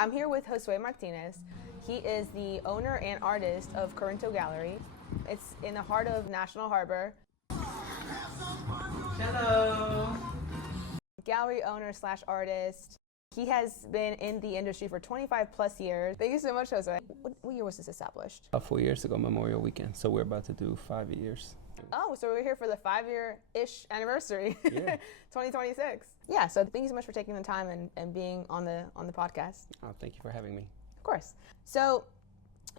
I'm here with Josue Martinez. He is the owner and artist of Corinto Gallery. It's in the heart of National Harbor. Hello. Gallery owner slash artist. He has been in the industry for 25 plus years. Thank you so much, Josue. What year was this established? 4 years ago, Memorial Weekend. So we're about to do 5 years. Oh, so we're here for the 5-year-ish anniversary, Yeah. 2026. Yeah, so thank you so much for taking the time and being on the podcast. Oh, thank you for having me. Of course. So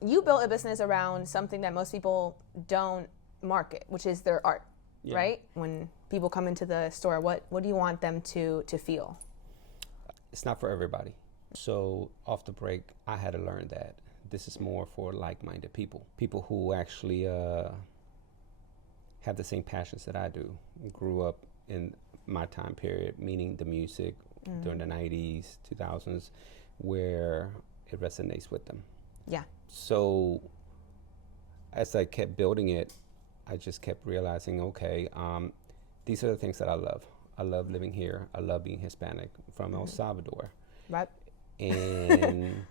you built a business around something that most people don't market, which is their art, Yeah. right? When people come into the store, what do you want them to feel? It's not for everybody. So off the break, I had to learn that this is more for like-minded people who actually have the same passions that I do. Grew up in my time period, meaning the music during the 90s, 2000s, where it resonates with them. Yeah. So as I kept building it, I just kept realizing, okay, these are the things that I love. I love living here. I love being Hispanic from El Salvador. Right. And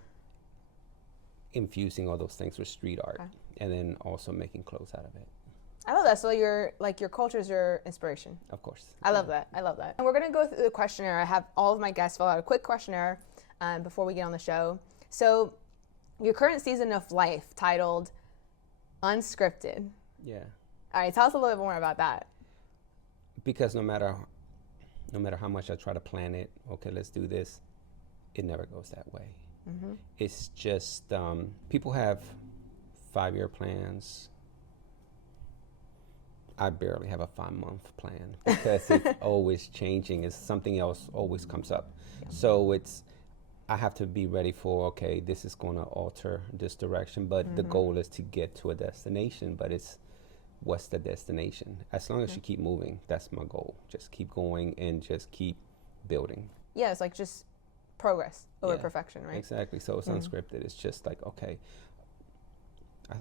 infusing all those things with street art, Okay. and then also making clothes out of it. I love that. So your culture is your inspiration. Of course. I love that. I love that. And we're going to go through the questionnaire. I have all of my guests fill out a quick questionnaire before we get on the show. So your current season of life titled Unscripted. Yeah. All right, tell us a little bit more about that. Because no matter how much I try to plan it, okay, let's do this, it never goes that way. Mm-hmm. It's just people have 5-year plans. I barely have a 5-month plan because it's always changing. It's something else always comes up. Yeah. So I have to be ready for, okay, this is going to alter this direction, but the goal is to get to a destination, but what's the destination? As long as you keep moving, that's my goal. Just keep going and just keep building. Yeah, it's like just progress over Yeah, perfection, right? Exactly. So it's unscripted. It's just like, okay,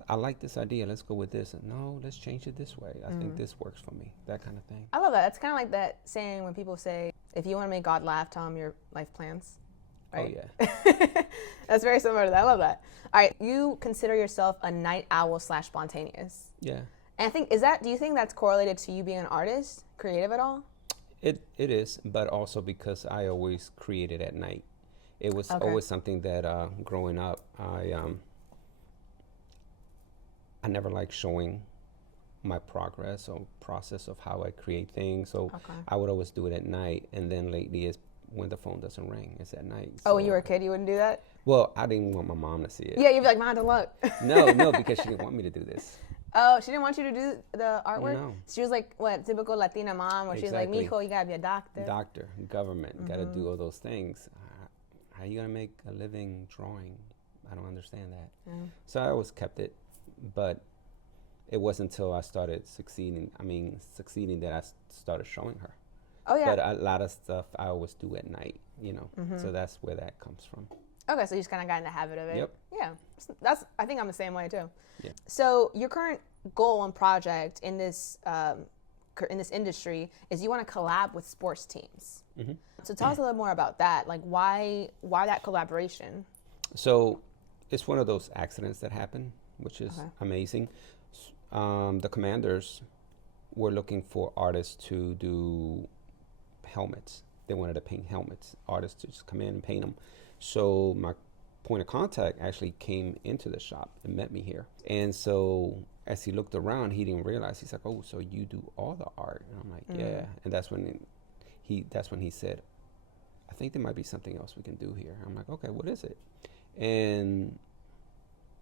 I like this idea. Let's go with this. And no, let's change it this way. I think this works for me. That kind of thing. I love that. It's kind of like that saying when people say, if you want to make God laugh, tell him your life plans. Right? Oh, yeah. That's very similar to that. I love that. All right, you consider yourself a night owl / spontaneous. Yeah. And I think, do you think that's correlated to you being an artist, creative at all? It is, but also because I always created at night. It was always something that growing up, I never liked showing my progress or process of how I create things. So I would always do it at night. And then lately is when the phone doesn't ring, it's at night. Oh, when you were a kid, you wouldn't do that? Well, I didn't want my mom to see it. Yeah, you'd be like, Mom, don't look. No, because she didn't want me to do this. Oh, she didn't want you to do the artwork? No. She was like, what, typical Latina mom, where she's like, Exactly. mijo, you gotta be a doctor. Doctor, government, got to do all those things. How are you going to make a living drawing? I don't understand that. So I always kept it, but it wasn't until I started succeeding that I started showing her. Oh, yeah. But a lot of stuff I always do at night, so that's where that comes from. Okay, so you just kind of got in the habit of it. Yep. Yeah, I think I'm the same way too. Yeah. So your current goal and project in this industry is you want to collab with sports teams. Mm-hmm. So tell us a little more about that. Like why that collaboration? So it's one of those accidents that happen, which is amazing. The Commanders were looking for artists to do helmets. They wanted to paint helmets, artists to just come in and paint them. So my point of contact actually came into the shop and met me here. And so as he looked around, he didn't realize, he's like, oh, so you do all the art? And I'm like, yeah. And that's when he said, I think there might be something else we can do here. I'm like, okay, what is it? And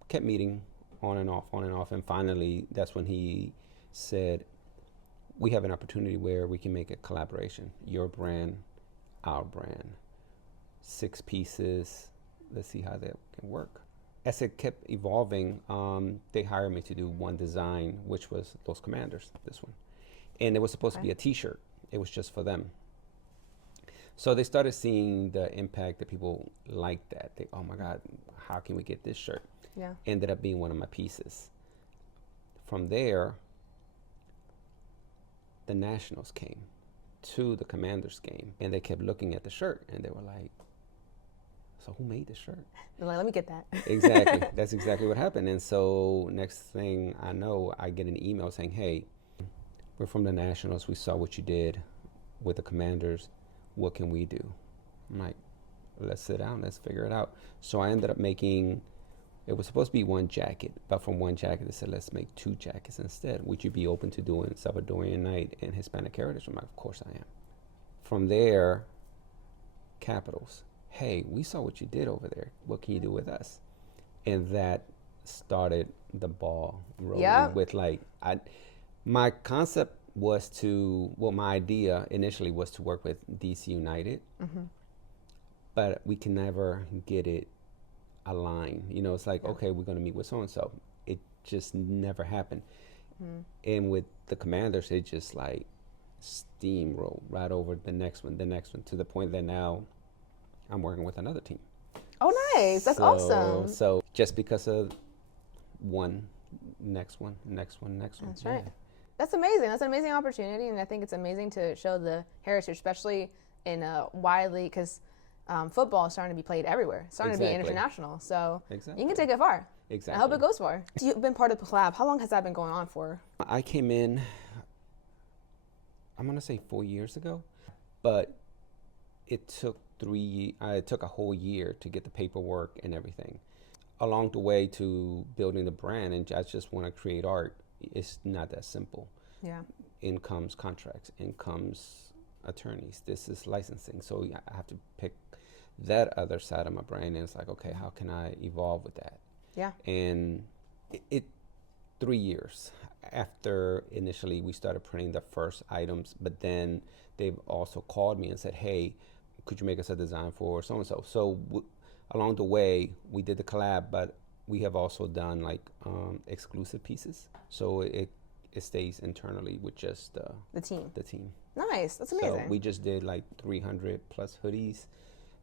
kept meeting on and off. And finally, that's when he said, we have an opportunity where we can make a collaboration. Your brand, our brand, 6 pieces. Let's see how that can work. As it kept evolving, they hired me to do one design, which was those Commanders, this one. And it was supposed to be a t-shirt. It was just for them. So they started seeing the impact that people liked that. Oh my God, how can we get this shirt? Yeah. Ended up being one of my pieces. From there, the Nationals came to the Commanders game, and they kept looking at the shirt, and they were like, So who made this shirt? They're like, let me get that. Exactly. That's exactly what happened. And so next thing I know, I get an email saying, hey, we're from the Nationals. We saw what you did with the Commanders. What can we do? I'm like, let's sit down. Let's figure it out. So I ended up making, it was supposed to be one jacket, but from one jacket, they said, let's make 2 jackets instead. Would you be open to doing Salvadorian night and Hispanic heritage? I'm like, of course I am. From there, Capitals. Hey, we saw what you did over there. What can you do with us? And that started the ball rolling with like, my concept was to, well, my idea initially was to work with DC United, but we can never get it aligned. You know, it's like, okay, we're going to meet with so-and-so. It just never happened. And with the Commanders, it just like steamrolled right over the next one, to the point that now I'm working with another team. Oh, nice. That's awesome. So just because of one, next one. That's right. That's amazing. That's an amazing opportunity, and I think it's amazing to show the heritage, especially in widely, because football is starting to be played everywhere. It's starting to be international, so you can take it far. Exactly. I hope it goes far. You've been part of the collab. How long has that been going on for? I came in, I'm going to say 4 years ago, but it took a whole year to get the paperwork and everything. Along the way to building the brand, and I just want to create art, it's not that simple. Yeah. In comes contracts, in comes attorneys, this is licensing. So I have to pick that other side of my brain, and it's like, okay, how can I evolve with that? Yeah. And it 3 years after initially we started printing the first items, but then they've also called me and said, hey, could you make us a design for so-and-so? So along the way, we did the collab, but we have also done like exclusive pieces. So it stays internally with just the team. Nice, that's amazing. So we just did like 300 plus hoodies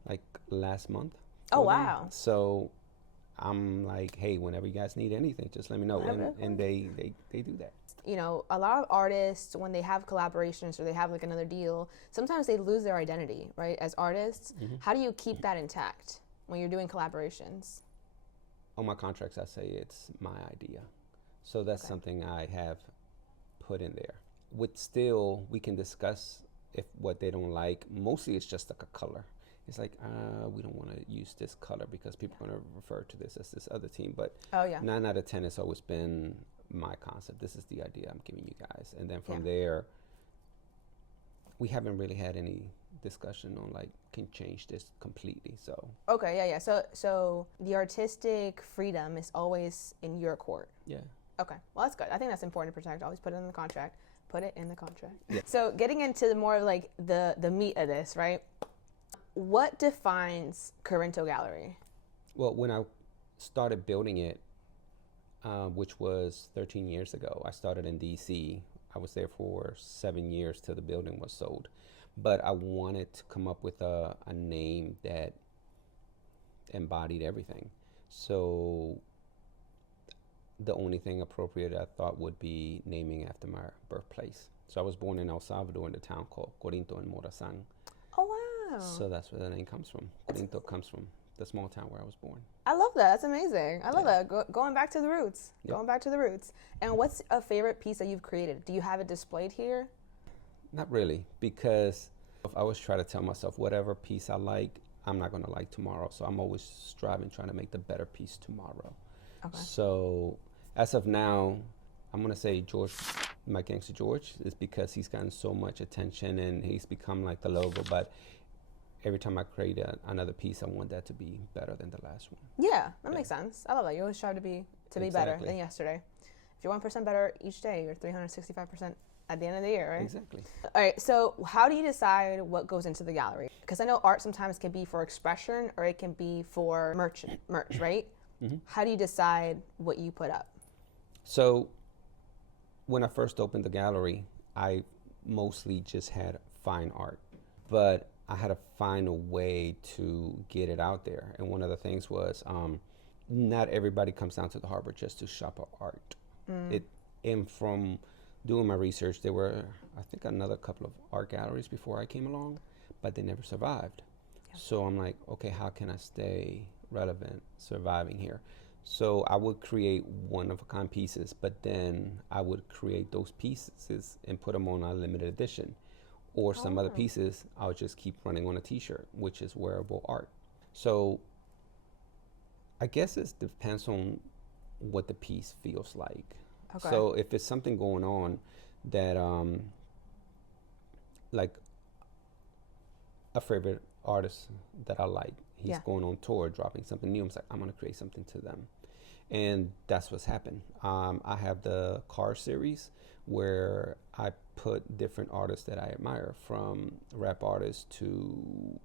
like last month. Oh, wow. So I'm like, hey, whenever you guys need anything, just let me know. And they do that. You know, a lot of artists, when they have collaborations or they have like another deal, sometimes they lose their identity, right? As artists, how do you keep that intact when you're doing collaborations? On my contracts, I say it's my idea. So that's something I have put in there. With still, we can discuss if what they don't like. Mostly it's just like a color. It's like, we don't want to use this color because people are going to refer to this as this other team. But 9 out of 10 has always been my concept. This is the idea I'm giving you guys. And then from there, we haven't really had any discussion on like, can change this completely. So so the artistic freedom is always in your court. Yeah. Okay, well, that's good. I think that's important to protect. Always put it in the contract. Yeah. So getting into more of like the meat of this, right? What defines Corinto Gallery? Well, when I started building it, which was 13 years ago, I started in DC. I was there for 7 years till the building was sold. But I wanted to come up with a name that embodied everything. So the only thing appropriate I thought would be naming after my birthplace. So I was born in El Salvador in a town called Corinto en Morazan. Oh, wow. So that's where the name comes from. Corinto comes from the small town where I was born. I love that. That's amazing. I love that. Going back to the roots. Yep. Going back to the roots. And what's a favorite piece that you've created? Do you have it displayed here? Not really, because I always try to tell myself whatever piece I like, I'm not going to like tomorrow. So I'm always striving, trying to make the better piece tomorrow. Okay. So as of now, I'm going to say George, my Gangster George, is because he's gotten so much attention and he's become like the logo. But every time I create another piece, I want that to be better than the last one. Yeah, that makes sense. I love that. You always try to be better than yesterday. If you're 1% better each day, you're 365% at the end of the year, right? Exactly. All right, so how do you decide what goes into the gallery? Because I know art sometimes can be for expression or it can be for merch, right? How do you decide what you put up? So when I first opened the gallery, I mostly just had fine art, but I had to find a way to get it out there. And one of the things was not everybody comes down to the harbor just to shop our art. And from doing my research, there were, I think, another couple of art galleries before I came along, but they never survived. So I'm like, okay, how can I stay relevant, surviving here? So I would create one-of-a-kind pieces, but then I would create those pieces and put them on a limited edition. Or some other pieces, I would just keep running on a t-shirt, which is wearable art. So I guess it depends on what the piece feels like. Okay. So if it's something going on that, like a favorite artist that I like, he's going on tour, dropping something new, I'm like, I'm gonna create something to them. And that's what's happened. I have the car series where I put different artists that I admire, from rap artists to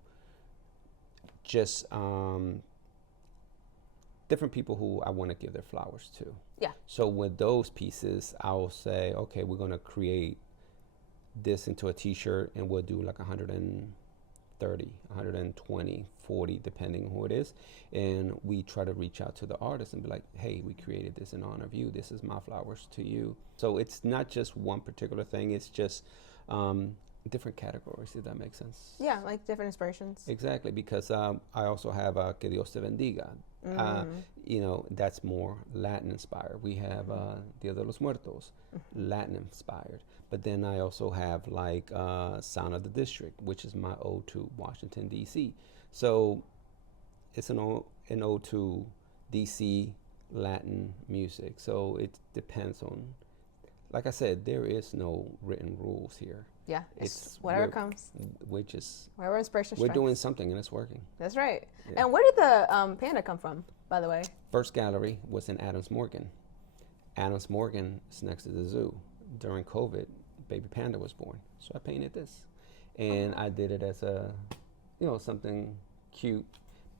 just different people who I want to give their flowers to. Yeah. So with those pieces, I'll say, okay, we're going to create this into a t-shirt, and we'll do like 130, 120, 40, depending on who it is. And we try to reach out to the artist and be like, hey, we created this in honor of you. This is my flowers to you. So it's not just one particular thing. It's just different categories, if that makes sense. Yeah, like different inspirations. Exactly, because I also have Que Dios te bendiga. You know, that's more Latin inspired. We have Dia de los Muertos, Latin inspired. But then I also have like Sound of the District, which is my ode to Washington, D.C. So it's an ode to D.C. Latin music. So it depends on, like I said, there is no written rules here. Yeah, it's whatever comes. Whatever inspiration strikes. We're doing something and it's working. That's right. Yeah. And where did the panda come from, by the way? First gallery was in Adams Morgan. Adams Morgan is next to the zoo. During COVID, baby panda was born. So I painted this. And I did it as a, something cute.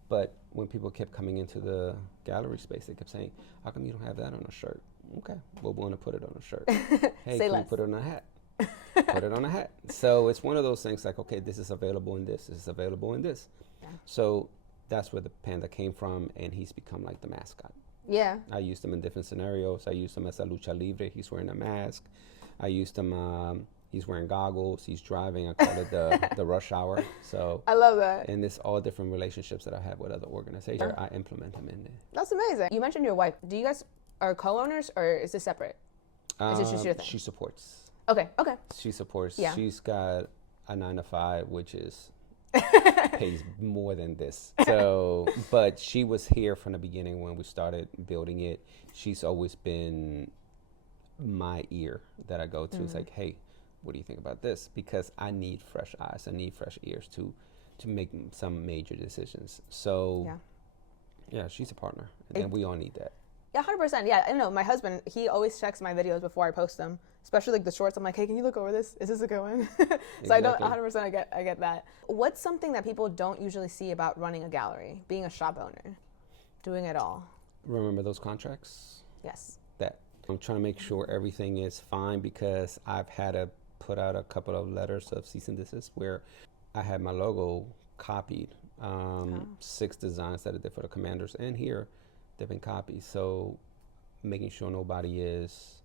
But when people kept coming into the gallery space, they kept saying, how come you don't have that on a shirt? Okay, well, we want to put it on a shirt. Hey, can you put it on a hat? Put it on a hat. So it's one of those things like, okay, this is available in this is available in this. Yeah. So that's where the panda came from, and he's become like the mascot. Yeah. I used him in different scenarios. I used him as a lucha libre. He's wearing a mask. I used him, he's wearing goggles. He's driving. I call it the rush hour. So I love that. And it's all different relationships that I have with other organizations. I implement him in there. That's amazing. You mentioned your wife. Do you guys are co-owners, or is this separate? Is it just your thing? She supports. Okay. She supports. Yeah. She's got a 9-to-5, which is pays more than this. So, but she was here from the beginning when we started building it. She's always been my ear that I go to. It's like, hey, what do you think about this? Because I need fresh eyes. I need fresh ears to make some major decisions. So, yeah, she's a partner, and we all need that. Yeah, 100%. Yeah, I know. My husband, he always checks my videos before I post them, especially like the shorts. I'm like, hey, can you look over this? Is this a good one? So exactly. I don't 100%. I get that. What's something that people don't usually see about running a gallery, being a shop owner, doing it all? Remember those contracts? Yes. That I'm trying to make sure everything is fine, because I've had to put out a couple of letters of cease and desist where I had my logo copied. 6 designs that I did for the Commanders, and here they've been copied. So making sure nobody is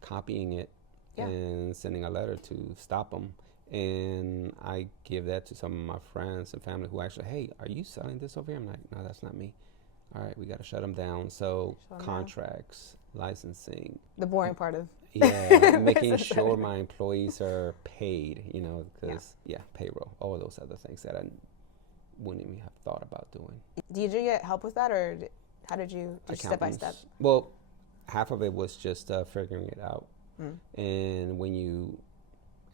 copying it and sending a letter to stop them. And I give that to some of my friends and family who actually, hey, are you selling this over here? I'm like, no, that's not me. All right, we got to shut them down. So contracts, licensing. The boring part of making sure my employees are paid, because, payroll, all those other things that I wouldn't even have thought about doing. Did you get help with that, or how did you just step by step? Well, half of it was just figuring it out. And when you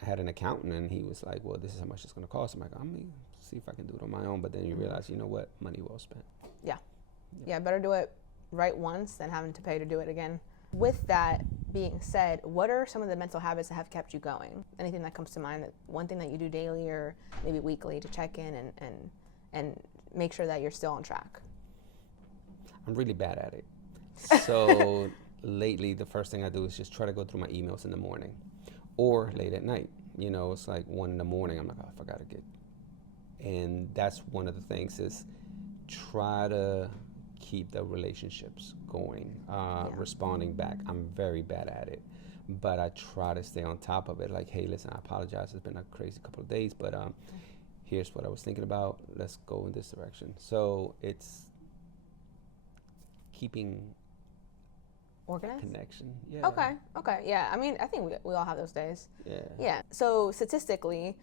had an accountant and he was like, well, this is how much it's going to cost, I'm like, I'm going to see if I can do it on my own. But then you realize, you know what, money well spent. Yeah, better do it right once than having to pay to do it again. With that being said, what are some of the mental habits that have kept you going? Anything that comes to mind, that one thing that you do daily or maybe weekly to check in and make sure that you're still on track? I'm really bad at it. So lately, the first thing I do is just try to go through my emails in the morning or late at night. It's like 1 in the morning. I'm like, oh, I forgot to get. And that's one of the things, is try to keep the relationships going, responding back. I'm very bad at it, but I try to stay on top of it. Like, hey, listen, I apologize. It's been a crazy couple of days, but here's what I was thinking about. Let's go in this direction. So it's keeping organized connection. Yeah. Okay. Yeah. I mean, I think we all have those days. Yeah. Yeah. So statistically,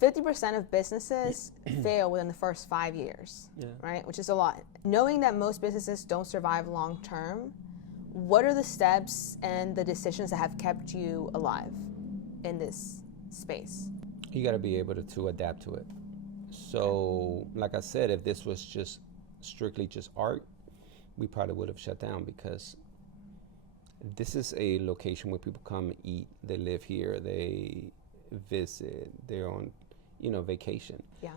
50% of businesses fail within the first 5 years, right? Which is a lot. Knowing that most businesses don't survive long term, what are the steps and the decisions that have kept you alive in this space? You got to be able to adapt to it. So, like I said, if this was just strictly just art, we probably would have shut down, because this is a location where people come eat, they live here, they visit, they're on, vacation. Yeah.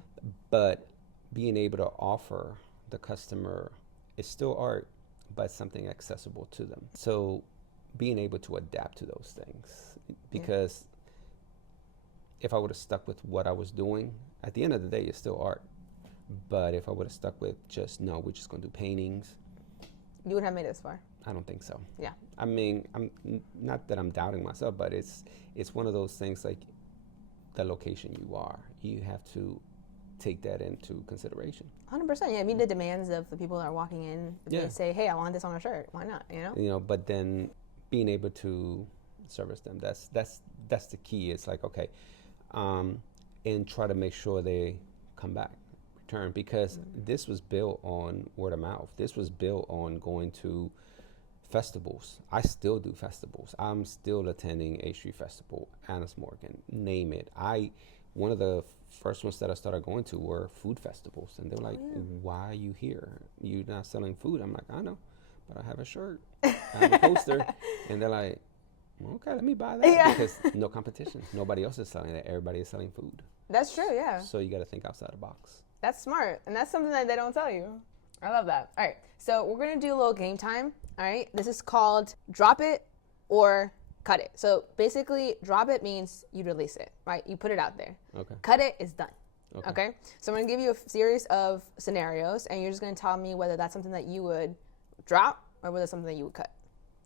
But being able to offer the customer is still art, but something accessible to them. So being able to adapt to those things, because if I would have stuck with what I was doing, at the end of the day, it's still art. But if I would have stuck with just, no, we're just going to do paintings, you wouldn't have made it this far. I don't think so. Yeah. I mean, I'm not that I'm doubting myself, but it's one of those things, like the location you are. You have to take that into consideration. 100%. Yeah. I mean, the demands of the people that are walking in, they say, hey, I want this on a shirt. Why not? But then being able to service them, that's the key. It's like, okay, and try to make sure they come back, return, because this was built on word of mouth. This was built on going to festivals. I still do festivals. I'm still attending A Street Festival, Annis Morgan, name it. One of the first ones that I started going to were food festivals, and they're like, why are you here? You're not selling food. I'm like, I know, but I have a shirt, I have a poster. And they're like, okay, let me buy that, because no competition. Nobody else is selling that. Everybody is selling food. That's true, yeah. So you got to think outside the box. That's smart, and that's something that they don't tell you. I love that. All right, so we're going to do a little game time, all right? This is called Drop It or Cut It. So basically, drop it means you release it, right? You put it out there. Okay. Cut it is done, okay? So I'm going to give you a series of scenarios, and you're just going to tell me whether that's something that you would drop or whether it's something that you would cut.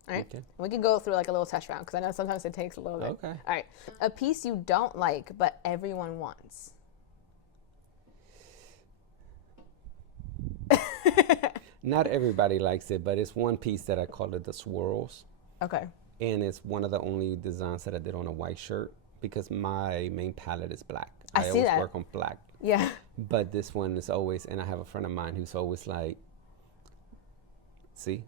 All right. Okay. We can go through like a little test round, because I know sometimes it takes a little bit. Okay. All right. A piece you don't like but everyone wants. Not everybody likes it, but it's one piece that I call it the swirls. Okay. And it's one of the only designs that I did on a white shirt, because my main palette is black. I see always that. work on black. Yeah. But this one is always, and I have a friend of mine who's always like, see,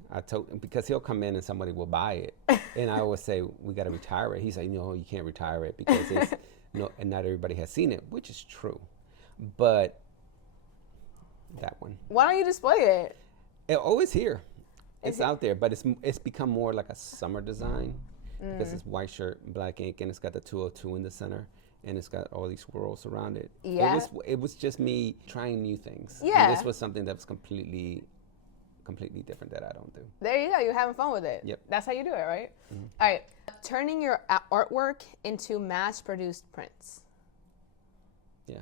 because he'll come in and somebody will buy it. And I always say, we got to retire it. He's like, no, you can't retire it, because it's, and not everybody has seen it, which is true. But that one. Why don't you display it? It's always here. It's out there, but it's become more like a summer design, because it's white shirt, black ink, and it's got the 202 in the center, and it's got all these swirls around it. Yeah. It was just me trying new things. Yeah. And this was something that was completely different that I don't do. There you go. You're having fun with it. Yep. That's how you do it, right? Mm-hmm. All right. Turning your artwork into mass-produced prints. Yeah.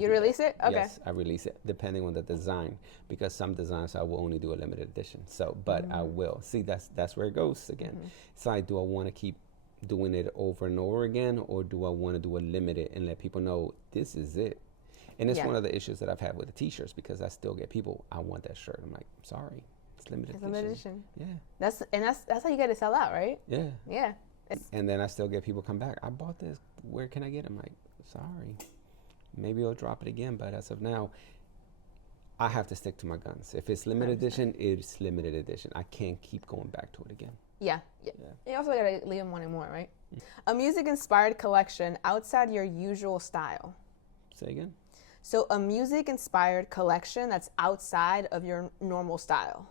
You release it? Okay. Yes, I release it, depending on the design, because some designs I will only do a limited edition. So, but I will. See, that's where it goes again. It's like, do I want to keep doing it over and over again, or do I want to do a limited and let people know this is it? And it's one of the issues that I've had with the t-shirts, because I still get people, I want that shirt. I'm like, sorry, it's limited edition. Limited edition. Yeah. That's how you get to sell out, right? Yeah. Yeah. And then I still get people come back. I bought this. Where can I get it? I'm like, sorry. Maybe I'll drop it again, but as of now, I have to stick to my guns. If it's limited edition, it's limited edition. I can't keep going back to it again. Yeah. You also gotta leave them wanting more, right? A music-inspired collection outside your usual style. Say again? So a music-inspired collection that's outside of your normal style.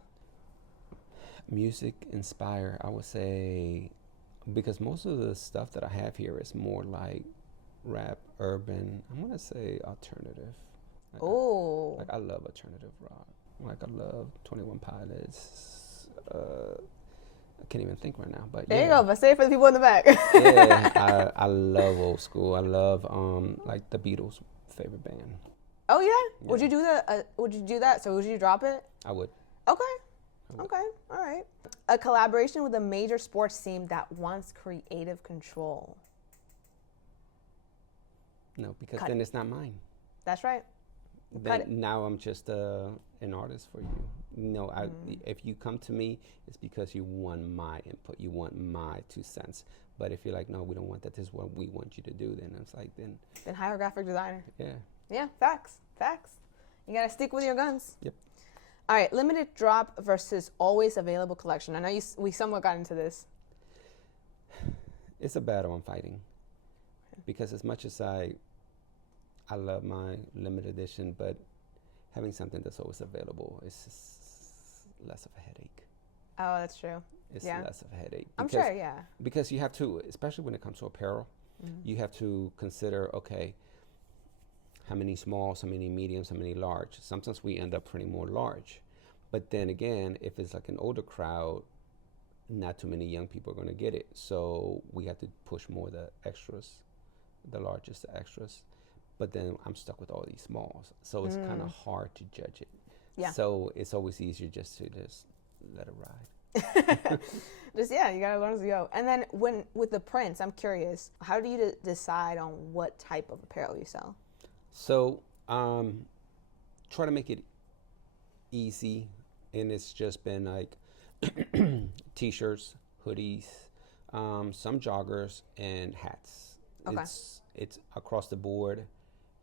Music-inspired, I would say, because most of the stuff that I have here is more like rap, urban. I'm gonna say alternative. Like I love alternative rock. Like I love 21 Pilots. I can't even think right now, but there you go. But say it for the people in the back. Yeah, I love old school. I love like the Beatles' favorite band. Oh yeah? Would you do that? Would you do that? So would you drop it? I would. Okay. Okay. All right. A collaboration with a major sports team that wants creative control. No, because Cut then it. it's not mine. That's right. Then now I'm just an artist for you. No, if you come to me, it's because you want my input. You want my 2 cents. But if you're like, no, we don't want that. This is what we want you to do. Then it's like, then hire a graphic designer. Yeah. Yeah, facts. You gotta stick with your guns. Yep. All right, limited drop versus always available collection. I know we somewhat got into this. It's a battle I'm fighting. Because as much as I love my limited edition, but having something that's always available is just less of a headache. Oh, that's true. It's less of a headache. I'm sure, yeah. Because you have to, especially when it comes to apparel, you have to consider, okay, how many smalls, how many mediums, how many large. Sometimes we end up printing more large. But then again, if it's like an older crowd, not too many young people are going to get it. So we have to push more the extras, the largest, the extras. But then I'm stuck with all these smalls. So it's kind of hard to judge it. Yeah. So it's always easier just to let it ride. You gotta learn as you go. And then with the prints, I'm curious, how do you decide on what type of apparel you sell? So try to make it easy, and it's just been like t-shirts, hoodies, some joggers, and hats. Okay. It's across the board.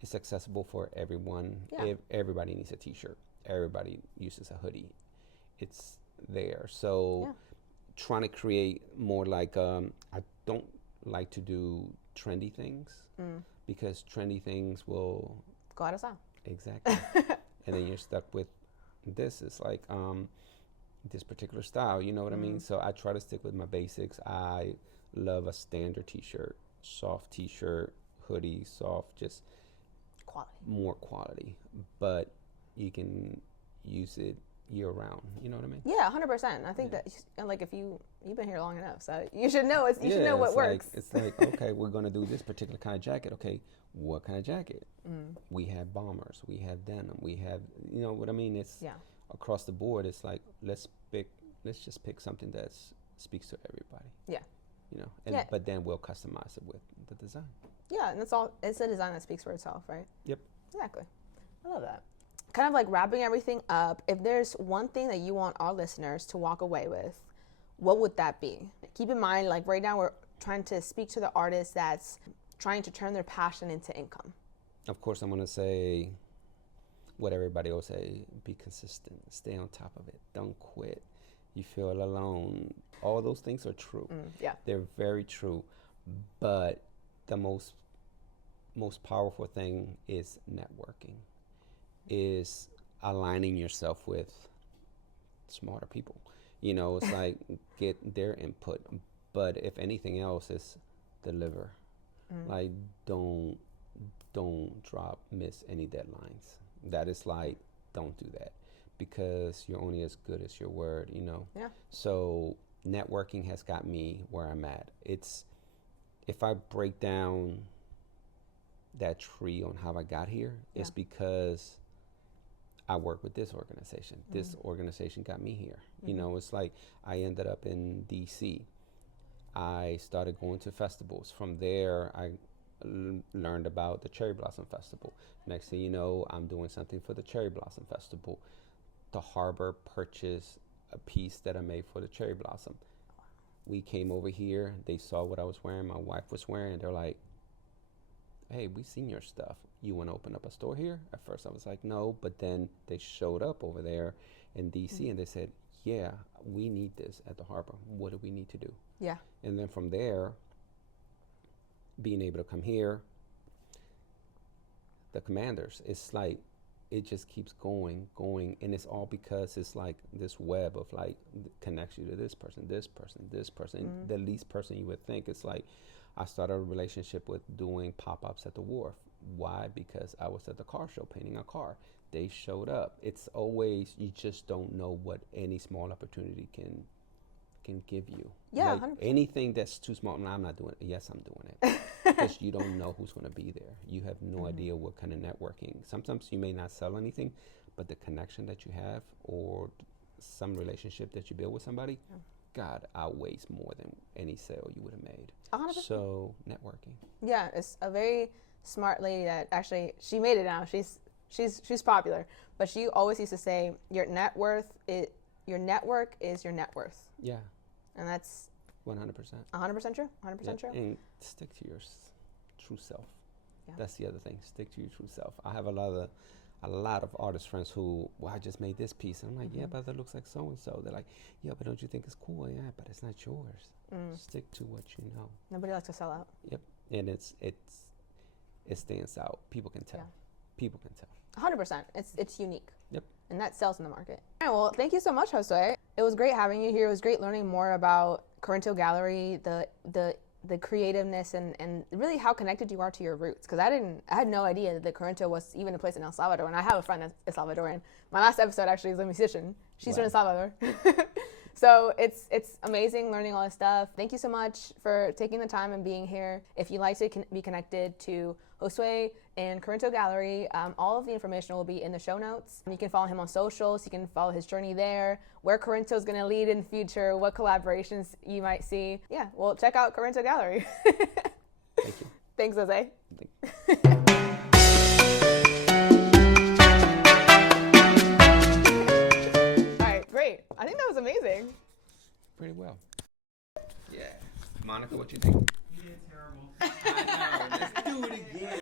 It's accessible for everyone. Yeah. Everybody needs a t-shirt. Everybody uses a hoodie. It's there. So trying to create more like, I don't like to do trendy things because trendy things will go out of style. Exactly. And then you're stuck with this. It's like this particular style, you know what I mean? So I try to stick with my basics. I love a standard t-shirt, soft t-shirt, hoodie, soft, just quality. More quality, but you can use it year round. You know what I mean? Yeah, 100%. I think that, like, if you've been here long enough, so you should know you should know what works. It's like, okay, we're gonna do this particular kind of jacket. Okay, what kind of jacket? We have bombers, we have denim, we have, you know what I mean? It's across the board. It's like let's just pick something that speaks to everybody. Yeah. You know, but then we'll customize it with the design. Yeah, and it's a design that speaks for itself, right? Yep. Exactly. I love that. Kind of like wrapping everything up, if there's one thing that you want our listeners to walk away with, what would that be? Keep in mind, like right now we're trying to speak to the artist that's trying to turn their passion into income. Of course, I'm going to say what everybody will say, be consistent, stay on top of it, don't quit. You feel alone. All those things are true. They're very true. But the most powerful thing is networking, is aligning yourself with smarter people. You know, it's like get their input. But if anything else, is deliver. Like don't miss any deadlines. That is like, don't do that, because you're only as good as your word, you know? Yeah. So networking has got me where I'm at. It's, if I break down that tree on how I got here, it's because I work with this organization. This organization got me here. You know, it's like I ended up in DC. I started going to festivals. From there, I learned about the Cherry Blossom Festival. Next thing you know, I'm doing something for the Cherry Blossom Festival. The Harbor purchased a piece that I made for the Cherry Blossom. We came over here. They saw what I was wearing, my wife was wearing, and they're like, hey, we seen your stuff. You want to open up a store here? At first I was like, no, but then they showed up over there in DC and they said, yeah, we need this at the Harbor. What do we need to do? Yeah. And then from there, being able to come here, the Commanders, it's like, it just keeps going, and it's all because it's like this web of like connects you to this person, the least person you would think. It's like, I started a relationship with doing pop-ups at the wharf. Why? Because I was at the car show painting a car. They showed up. It's always, you just don't know what any small opportunity can give you. Yeah, like anything that's too small, no, I'm not doing it. Yes, I'm doing it. Because you don't know who's going to be there. You have no idea what kind of networking. Sometimes you may not sell anything, but the connection that you have or some relationship that you build with somebody, God, outweighs more than any sale you would have made. 100%. So networking. Yeah, it's a very smart lady that actually, she made it now. She's popular, but she always used to say, your network is your net worth. Yeah. And that's 100%. 100% true. 100% true. And stick to your true self. Yeah. That's the other thing. Stick to your true self. I have a lot of artist friends who, well, I just made this piece. And I'm like, yeah, but that looks like so and so. They're like, yeah, but don't you think it's cool? Yeah, but it's not yours. Stick to what you know. Nobody likes to sell out. Yep. And it stands out. People can tell. Yeah. People can tell. 100%. It's unique. Yep. And that sells in the market. All right, well, thank you so much, Josue. It was great having you here. It was great learning more about Corinto Gallery, the creativeness, and really how connected you are to your roots. Because I had no idea that Corinto was even a place in El Salvador. And I have a friend that's Salvadorian. My last episode actually is a musician. She's from El Salvador. So it's amazing learning all this stuff. Thank you so much for taking the time and being here. If you'd like to be connected to Josue and Corinto Gallery, all of the information will be in the show notes. You can follow him on socials. You can follow his journey there, where Corinto is going to lead in the future, what collaborations you might see. Yeah, well, check out Corinto Gallery. Thank you. Thanks, Jose. All right, great. I think that was amazing. Pretty well. Yeah. Monica, what you think? You did terrible. I know. Let's do it again.